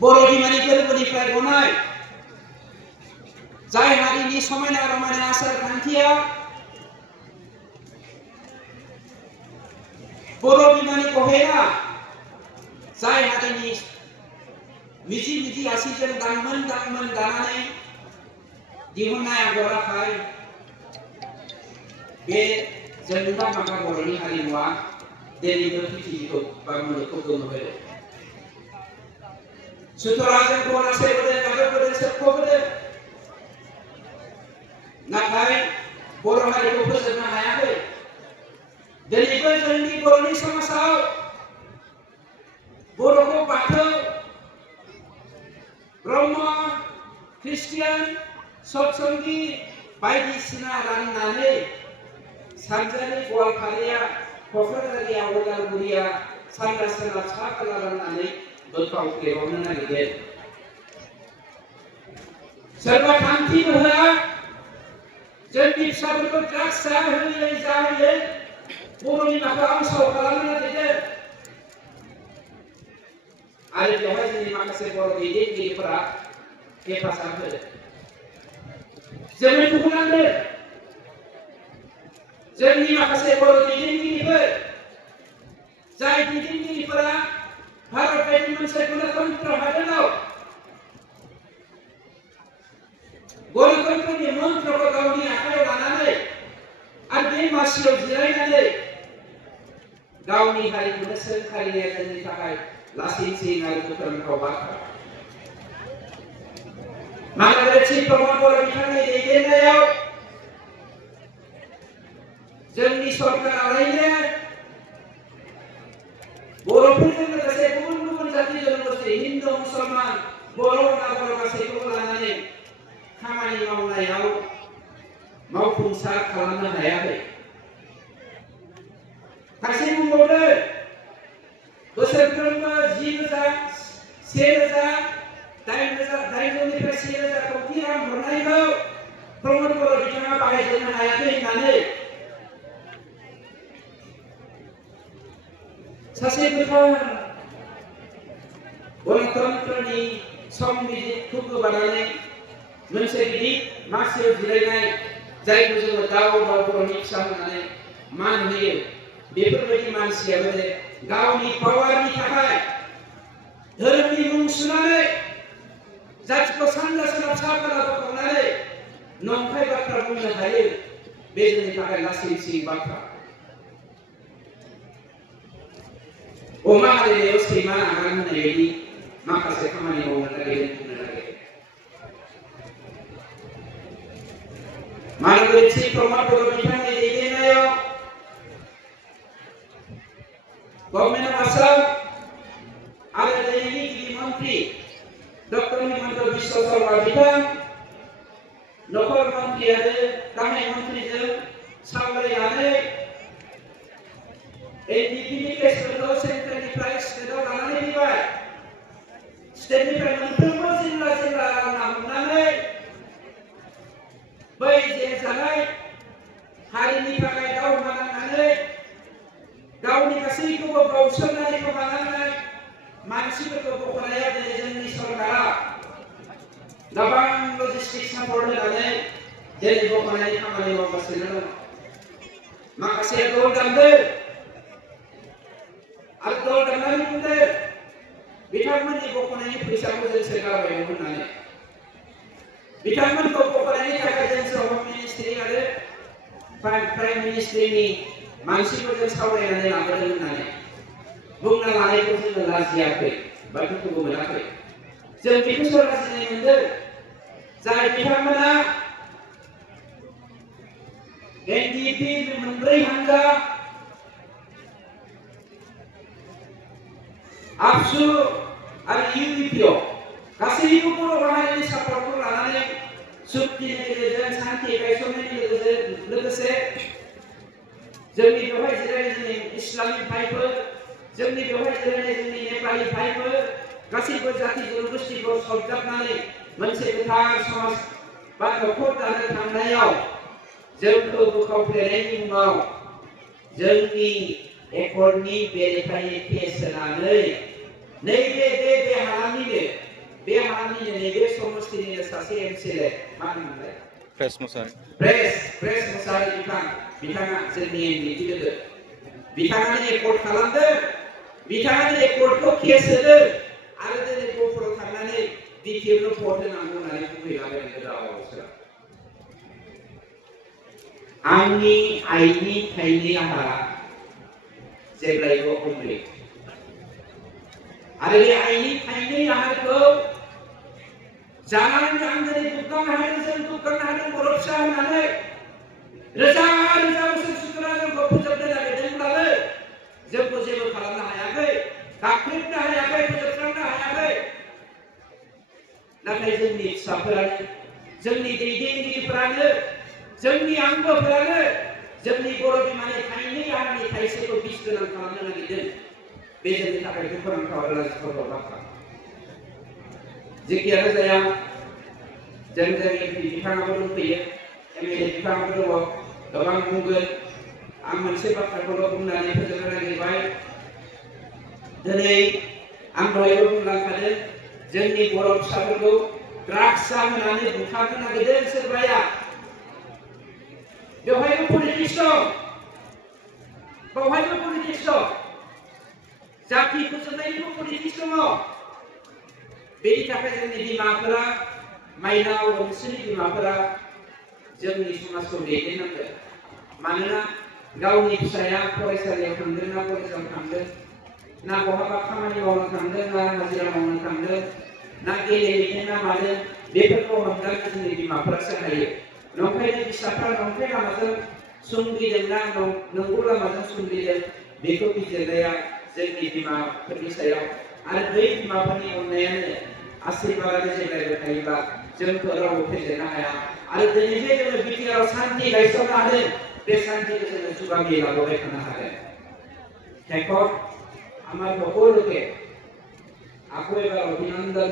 बर' बिमानि गोरबोनिफ्राय गनाय जाय हारिनि समायना रमायना आसार खान्थिया बर' बिमानि गहेना जाय हारिनि मिजि मिजि आसिजों दांमोन दानानै दिहुननाय आगर आखाय बे जोंनि माखा बर'नि हारिमुवा दिनैबो पृथिबीखौ बा मुलुगखौ गोमोहोदों। सुतरां जोंखौ नासयबोदों, गादबबोदों, सोबख'बोदों, नाथाय बर' हारिखौ फोजोबनो हायाखै। दिनैबो जोंनि बर'नि समाजाव बर'खौ बाथौ, ब्रह्म, ख्रिस्टियान, सतसंगी बायदिसिना राननानै सानजारि गवालपाराया, क'क्राझारिया, उदालगुरिया, सानजा सोनाब सा खोला राननानै बोखाव फेरनो नागिरदों। सोरबा थांखि होआ जोंनि फिसाफोरखौ ड्राग्स जाहोयै बर'नि माखौ आंसाव खालामनो नागिरदों। आरो बेवहाय जोंनि माखासे बर' दैदेनगिरिफोरा हेफाजाब होदों। जोङो दुखुनांदों जोंनि माखासे बर' दैदेनगिरिफोर जाय दैदेनगिरिफोरा भारत बायदि मोनसे गणतन्त्र हादोराव गणतन्त्रनि मन्त्रखौ गावनि आखायाव लानानै आरो बे मासियाव जिरायनानै गावनि हारिखौनो सोंखारिनाया जोंनि थाखाय लासिंसिं आरो दुखुनांथाव बाथ्रा। मानोना थि प्रमद बर' बिथांनि दैदेननायाव जोंनि सरकारालायनो बर'फोरजों लोगोसे गुबुन गुबुन जाथि जनगोष्ठी हिन्दु मुसलमान बर' नागार गासैखौबो लानानै खामानि मावनायाव मावफुंसार खालामनो हायाखै। खायसे बुंबावदों बोसोरफ्रोमबो 10,000, 1,000, 8,000 कोटि रां हरनायखौ प्रमद बर' बिथाङा बाहायजोबनो हायाखै होननानै सासे गोथार गणतन्त्रनि संबिजितखौ गोबानानै मोनसे गिदिर मासियाव जिरायनाय जायखौ जोङो दाव बर'नि फिसा होननानै मान होयो। बेफोरबायदि मानसियाबो गावनि पावारनि थाखाय धोरोमनि मुं सुनानै जाथिखौ सानजा सोनाब सा खोला बोखावनानै नंखाय बाथ्रा बुंनो हायो। बे जोंनि थाखाय लासिंसिं बाथ्रा। अमा हारिनायाव सैमा आगान होनाय बायदि माखासे खामानि मावनो नागिरदों, बुंनो नागिरदों। मानोना थि प्रमद बर' बिथांनि दैदेननायाव गभर्नमेन्ट अफ आसाम आरो दिनैनि गिबि मन्त्रि डक्टर हिमन्त बिश्व शर्मा बिथां नखर मन्त्रि आरो गाहाय मन्त्रिजों सावरायनानै एनडिपिनि केसफोरखौ सेन्ट्रेलनिफ्राय स्टेटआव लानानै फैबाय। स्टेटनिफ्राय मोनफ्रोमबो जिल्ला रानना हरनानै बै जेल जानाय हारिनि थाखाय दावहा नांनानै गावनि गासैखौबो बावसोमनानै खोमानांनाय मानसिफोरखौ बख'नायाव दिनै जोंनि सरकारा गोबां लजिस्टिक सापर्ट होनानै दिनै बख'नायनि खामानि मावगासिनो दङ। माखासे दल दामदों आरो दल दामनानै बुंदों बिथांमोननि बख'नायनि फैसाखौ जोंसो गारबायमोन होननानै। बिथांमोनखौ बख'नायनि थाखाय जोंसो हम मिनिस्ट्रि आरो प्राइम मिनिस्ट्रिनि मानसिफोरजों सावरायनानै लाबोदों होननानै बुंना लानायखौ जोङो लाजियाखै बा दुखुबो मोनाखै। जों बेखौसो लाजिनाय मोनदों जाय बिथांमोना एनडिपि मोनब्रै हानजा आबसु आरो इउपिपिअ गासैबो बर' हारिनि सापर्टखौ लानानै सुक्तिनि गेजेरजों शान्ति गायसननायनि लोगोसे जोंनि बेवहाय जिरायनाय जोंनि इस्लामिक भाइफोर, जोंनि बेवहाय जिरायनाय जोंनि नेपालि भाइफोर गासैबो जाति जनगोष्ठीखौ सरजाबनानै मोनसे गोथार समाज बा नखर दानो थांनायाव जोंखौ बोखावफ्लेनायनि मुङाव जोंनि एकर्डनि बेरेखायै केस होनानै नैबे बे हालामनिनो बिथांनि नैबे समस्थिनि सासे एमसिएलए मा होनोमोनलाय प्रेस मुसाहारि प्रेस मुसाहारि बिथाङा जोंनि एमडि लोगो बिथाङानो एकर्ड खालामदों बिथाङानो एकर्डखौ केस होदों आरो दिनै गफुराव थांनानै डिटिएफनो भट होनांगौ होननानै बुंहैलाबायदों गोदाव सोराव आंनि आइनि थाइनि आहारा जेब्लायबो अमृत आरो बे आइनि थाइनि आहारखौ जानानै आं दिनै दुग्गानो हादों जों दुग्गानो हादों बर' फिसा होननानै रोजा रोजा बोसोर सुबुंफोरा जोंखौ फोजोबनो नागिरदोंब्लाबो जोंखौ जेबो खालामनो हायाखै गाख्रेबनो हायाखै फोजोबस्रांनो हायाखै नाथाय जोंनि फिसाफोरानो जोंनि दैदेनगिरिफोरानो जोंनि आंगोफोरानो जोंनि बर' बिमानि थाइनै आहारनि थाइसेखौ बिस गोनां खालामनो नागिरदों बे जोंनि थाखाय दुखुनांथाव आरो लाजिथाव बाथ्रा जेखियानो जाया जों एमपि बिफाङाबो दंफैयो एमएलए बिफाङाबो दङ गोबां बुंगोन आं मोनसे बाथ्राखौल' बुंनानै फोजोबनो नागिरबाय दिनै आं दहायबो बुंलांखादों जोंनि बर' फिसाफोरखौ ड्राग्स जाहोनानै बुथारनो नागिरदों सोरबाया बेवहायबो पलिटिक्स दं बेवहायबो पलिटिक्स दं जाति फोजोबनायनिबो पलिटिक्स दङ बेनि थाखाय जोंनि बिमाफोरा माइनाव ओनसोलनि बिमाफोरा जोंनि समाजखौ दैदेननांगोन मानोना गावनि फिसाया फरायसालियाव थांदों ना कलेजाव थांदों ना बहाबा खामानि मावनो थांदों ना हाजिरा मावनो थांदों ना गेलेहैदों ना मादों बेफोरखौ हमदांनो जोंनि बिमाफोरासो हायो नंखायनो फिसाफ्रा नंखाय लामाजों सुंग्रिदों ना नंगौ लामाजों सुंग्रिदों बेखौ बिजिरनाया जोंनि बिमाफोरनि सायाव आरो बै बिमाफोरनि अननायानो आशीर्बादानो जेब्लायबो थायोब्ला जोंखौ रावबो फेजेननो हाया आरो दिनै जे जोङो बिटिआरआव शान्ति गायसननो हादों बे शान्तिखौ जोङो जुगामि लाबोबाय थानो हागोन थेंक गड আমার সকলকে আকৌ এবাৰ অভিনন্দন